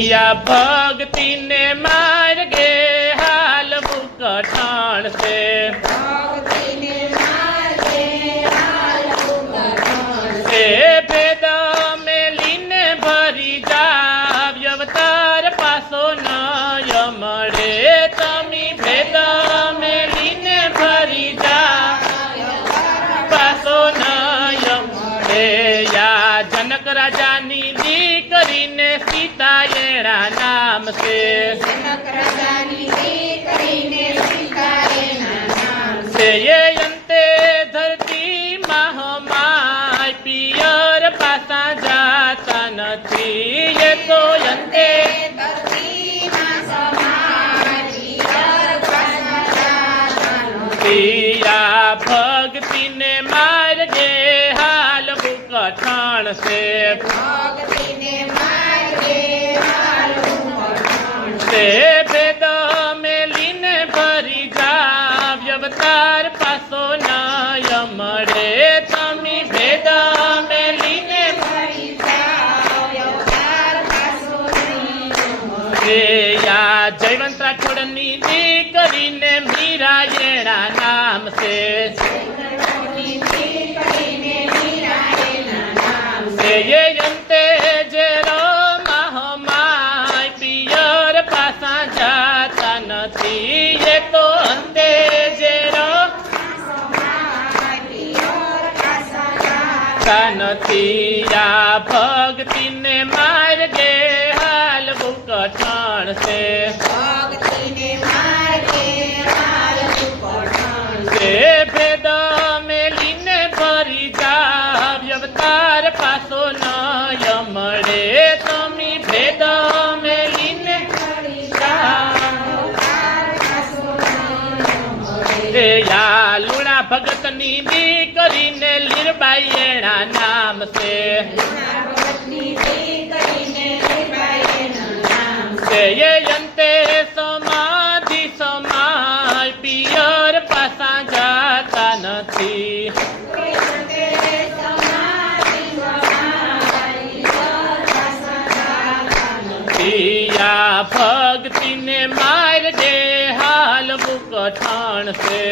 या भक्ति ने मार्गे हालવું કઠણ છે। ભેદ મેલીને ભરી જાવ અવતાર પાછો નય મળે। તમે ભેદ મેલીને ભરી જાવ પાછો નય મળે। યા જનક રાજાની દીકરીને સીતા એના નામ છે। એ અંતે ધરતી મહામાય પિયર પાસા જાતા નથી। એ તો અંતે પિયા ભક્તિને માર્ગે હાલવું કઠણ છે। ભેદ મેલીને ભરી જાવ અવતાર પાછો નય મળે। તમે ભેદ મેલીને ભરી યા જયવંત રાઠોડની દીકરીને મીરા એના નામ છે। એ અંતે જે મહામાય પિયર પાસા જાતા નથી। એ તો અંતે જે નથી। આ ભક્તિને માર્ગે હાલવું કઠણ છે। ભેદ મેલીને ભરી જાવ અવતાર પાછો નય મળે। તમે ભેદ મેલીને યા લુણા ભગતની દીકરીને લીરબાઈ એના નામ છે। એ અંતે સમાધિ સમાય પિયર પાસા જાતા નથી। પિયા ભક્તિને માર્ગે હાલવું કઠણ છે।